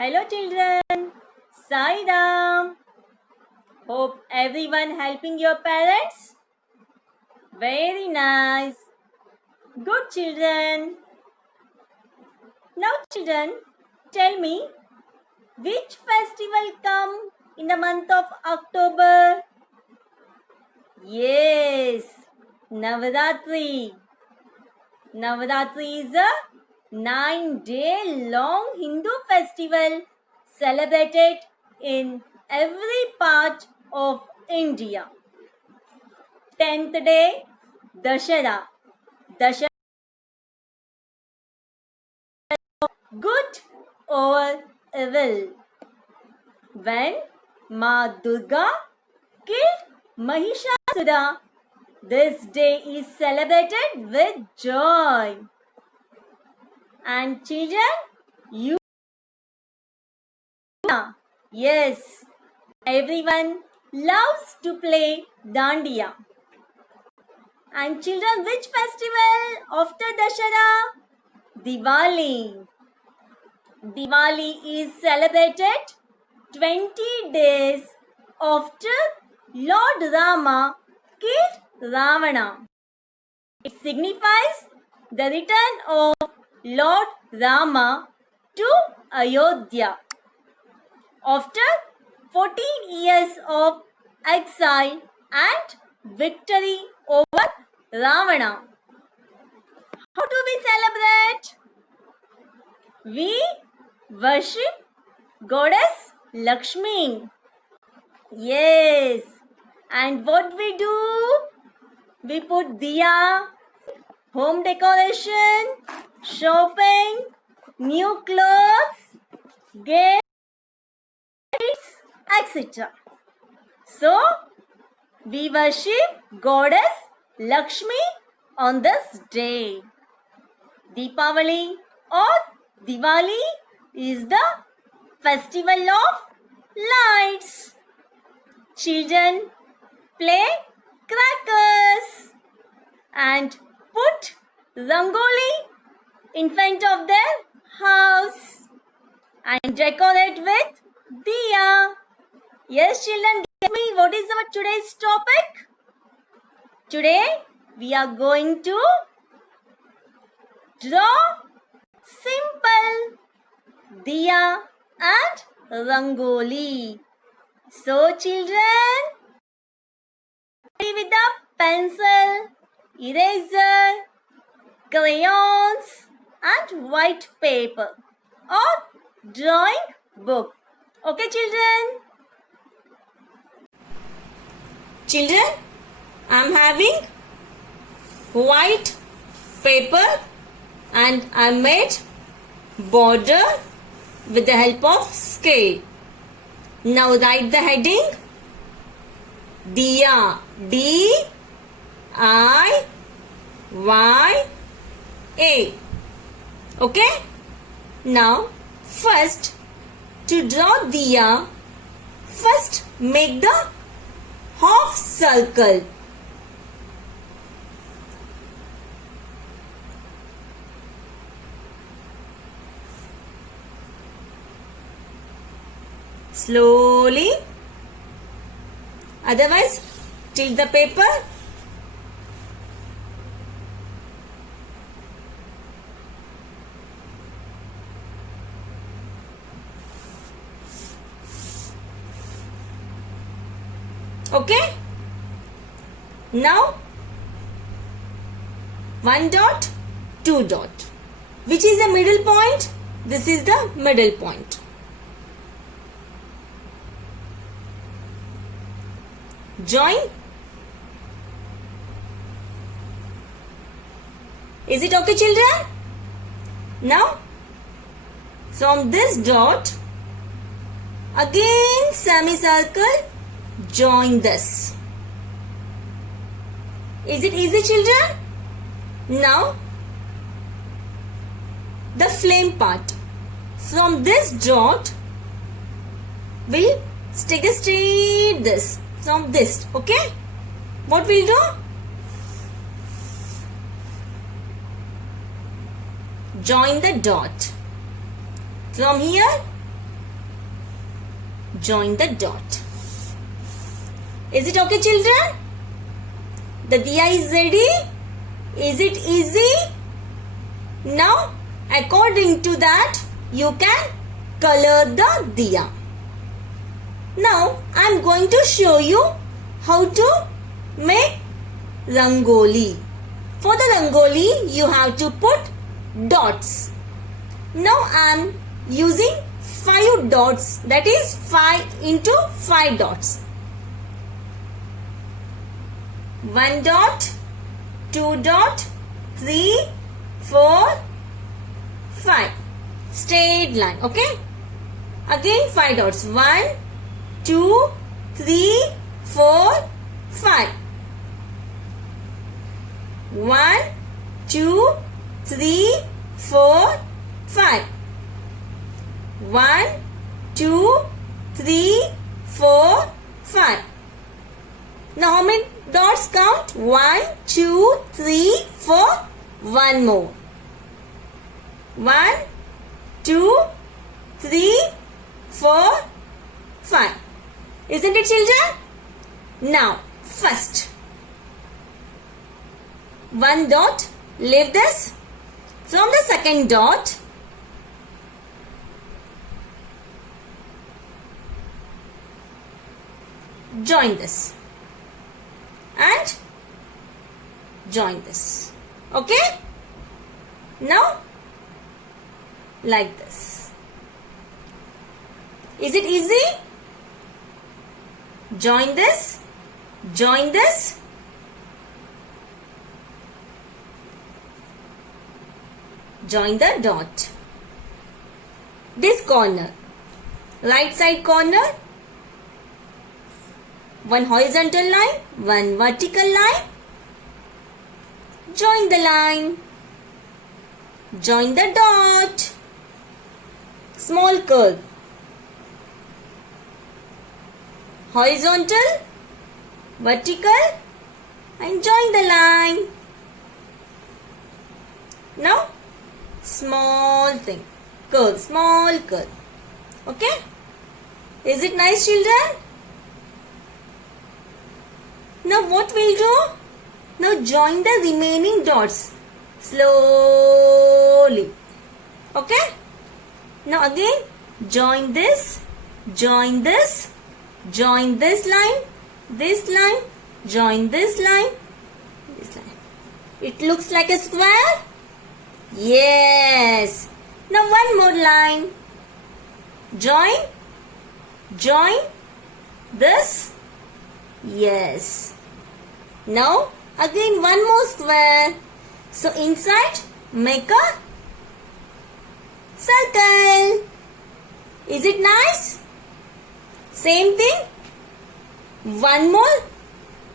Hello children, Sai Ram. Hope everyone helping your parents. Very nice. Good children. Now children, tell me which festival come in the month of October? Yes, Navratri. Navratri is a 9-day long Hindu festival celebrated in every part of India. 10th day, Dashera. Dashera good or evil. When Ma Durga killed Mahishasura, this day is celebrated with joy. And children, yes, everyone loves to play Dandiya. And children, which festival after Dashera? Diwali. Diwali is celebrated 20 days after Lord Rama killed Ravana. It signifies the return of Lord Rama to Ayodhya after 14 years of exile and victory over Ravana. How do we celebrate? We worship Goddess Lakshmi. Yes. And what we do? We put diya, home decoration, shopping, new clothes, gifts, etc. So, we worship Goddess Lakshmi on this day. Deepavali or Diwali is the festival of lights. Children play crackers and put rangoli in front of their house and decorate with diya. Yes, children, tell me what is our today's topic? Today we are going to draw simple diya and rangoli. So children, ready with the pencil, eraser, crayons and white paper or drawing book. Okay children? Children, I am having white paper and I made border with the help of scale. Now write the heading Diya. D-I-Y-A. Okay? Now first to draw diya, first make the half circle. Slowly, otherwise tilt the paper. Okay? Now, 1 dot, 2 dot. Which is the middle point? This is the middle point. Join. Is it okay children? Now from this dot again semicircle, join this. Is it easy children? Now the flame part. From this dot we'll stick a straight this. From this, okay? What we'll do? Join the dot. From here join the dot. Is it okay, children? The diya is ready. Is it easy? Now, according to that, you can color the diya. Now, I am going to show you how to make rangoli. For the rangoli, you have to put dots. Now, I am using 5 dots, that is 5 into 5 dots. 1 dot, 2 dot, 3, 4, 5. Straight line, okay? Again 5 dots. 1, 2, 3, 4, 5. 1, 2, 3, 4, 5. 1, 2, 3, 4, 5. Now how many dots count? 1, 2, 3, 4. One more. 1, 2, 3, 4, 5. Isn't it, children? Now, first, 1 dot, leave this. From the second dot, join this and join this. Okay? Now, like this. Is it easy? Join this, join this. Join the dot. This corner, right side corner, 1 horizontal line, 1 vertical line. Join the line. Join the dot. Small curve. Horizontal, vertical, and join the line. Now, small thing, curve, small curve. Okay? Is it nice, children? Now what we'll do? Now join the remaining dots slowly. Okay? Now again, join this, join this, join this line, join this line, this line. It looks like a square. Yes. Now one more line. Join, join this. Yes. Now again one more square. So inside make a circle. Is it nice? Same thing. One more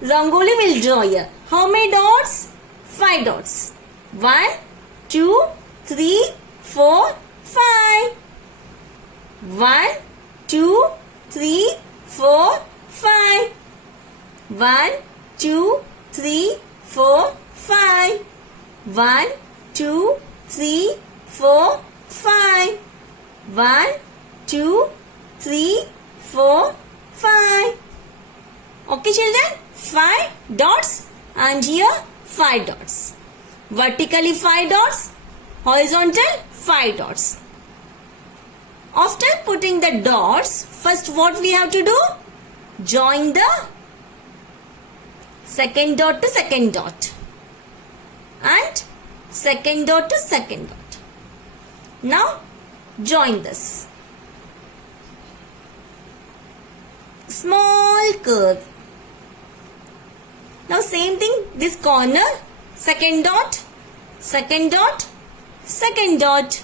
rangoli will draw here. How many dots? 5 dots. 1, 2, 3, 4, 5. 1, 2, 3, 4, 5. 1, 2, 3, 4, 5. 1, 2, 3, 4, 5. 1, 2, 3, 4, 5. Okay, children? 5 dots and here 5 dots. Vertically 5 dots, horizontal 5 dots. After putting the dots, first what we have to do? Join the second dot to second dot and second dot to second dot. Now join this. Small curve. Now same thing, this corner, second dot, second dot, second dot.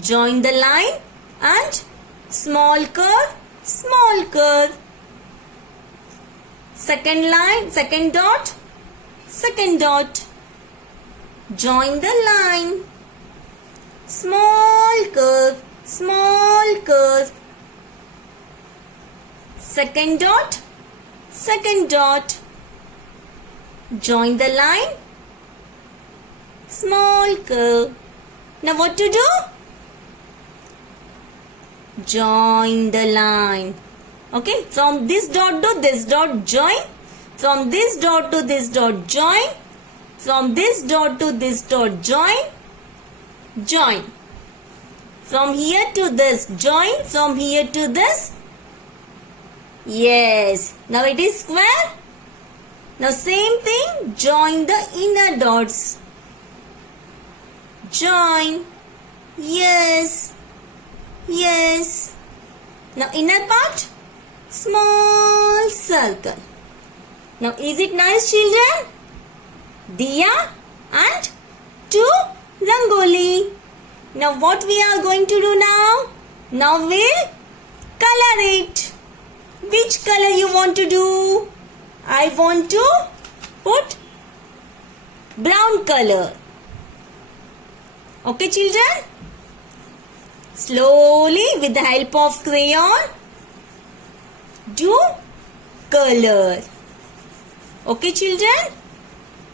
Join the line and small curve, small curve. Second line, second dot, second dot. Join the line. Small curve, small curve. Second dot, second dot. Join the line. Small curve. Now what to do? join the line. Okay, from this dot to this dot join, from this dot to this dot join, from this dot to this dot join, join. From here to this join, from here to this. Yes, now it is square. Now same thing, join the inner dots. Join. Yes. Yes. Now inner part, small circle. Now is it nice, children? Diya and 2 Rangoli. Now what we are going to do now? Now we'll color it. Which color you want to do? I want to put brown color. Okay, children? Slowly, with the help of crayon, do color. Okay, children?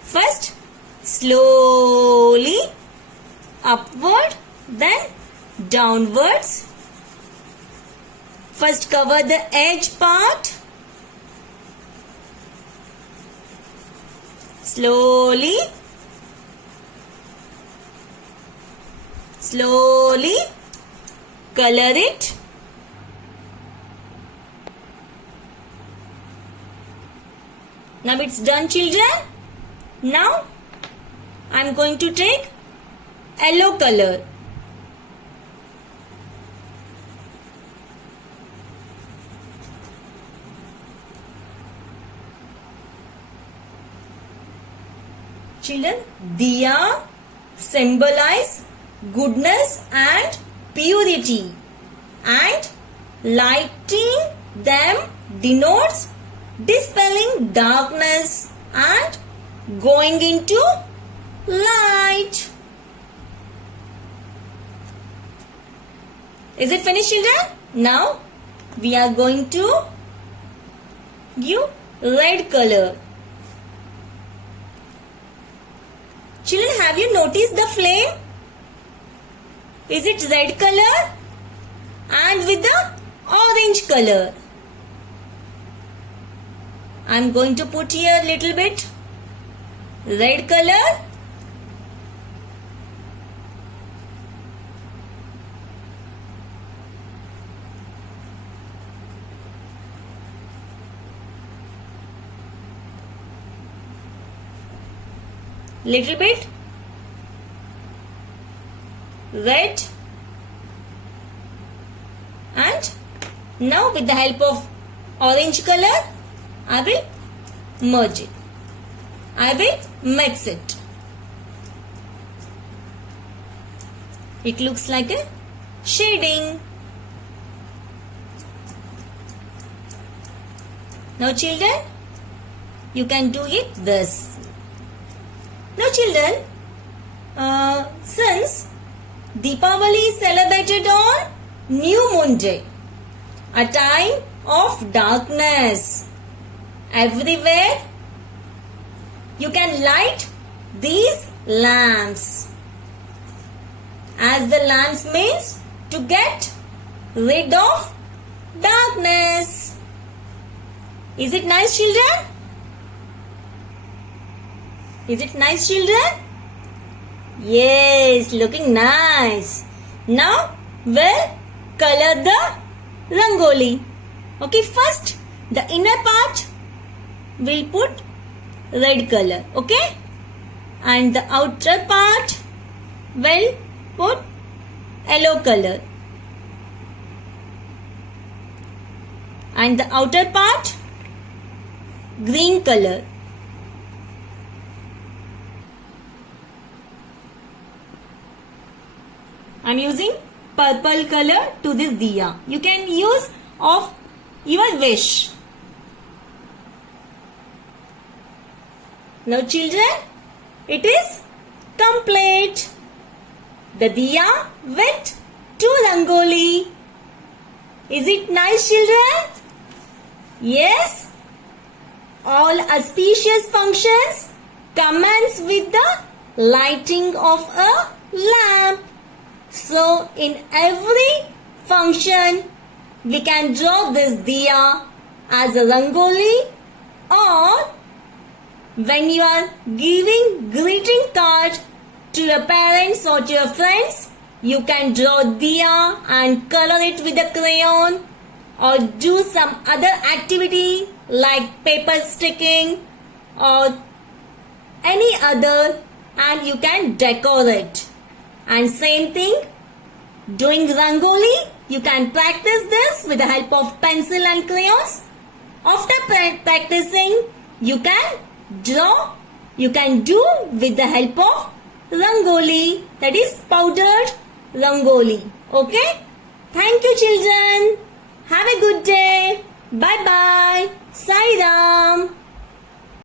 First, slowly upward, then downwards. First, cover the edge part. Slowly, slowly color it. Now it's done, children. Now I am going to take yellow color. Children, diya symbolize goodness and purity, and lighting them denotes dispelling darkness and going into light. Is it finished, children? Now we are going to give red color. Children, have you noticed the flame? Is it red color and with the orange color? I am going to put here a little bit red color. Little bit red, and now with the help of orange color I will merge it. I will mix it. It looks like a shading. Now children, you can do it this. Now children, since Deepavali is celebrated on New Moon Day, a time of darkness, everywhere you can light these lamps, as the lamps means to get rid of darkness. Is it nice, children? Is it nice, children? Yes, looking nice. Now we'll color the rangoli. Okay, first the inner part we'll put red color. Okay, and the outer part we'll put yellow color, and the outer part green color. I am using purple color to this diya. You can use of your wish. Now children, it is complete. The diya with 2 rangoli. Is it nice, children? Yes. All auspicious functions commence with the lighting of a lamp. So in every function, function. We can draw this diya as a rangoli, or when you are giving greeting card to your parents or to your friends, you can draw diya and color it with a crayon, or do some other activity like paper sticking or any other, and you can decorate. And same thing, doing rangoli, you can practice this with the help of pencil and crayons. After practicing, you can draw, you can do with the help of rangoli, that is powdered rangoli. Okay? Thank you, children. Have a good day. Bye bye. Sai Ram.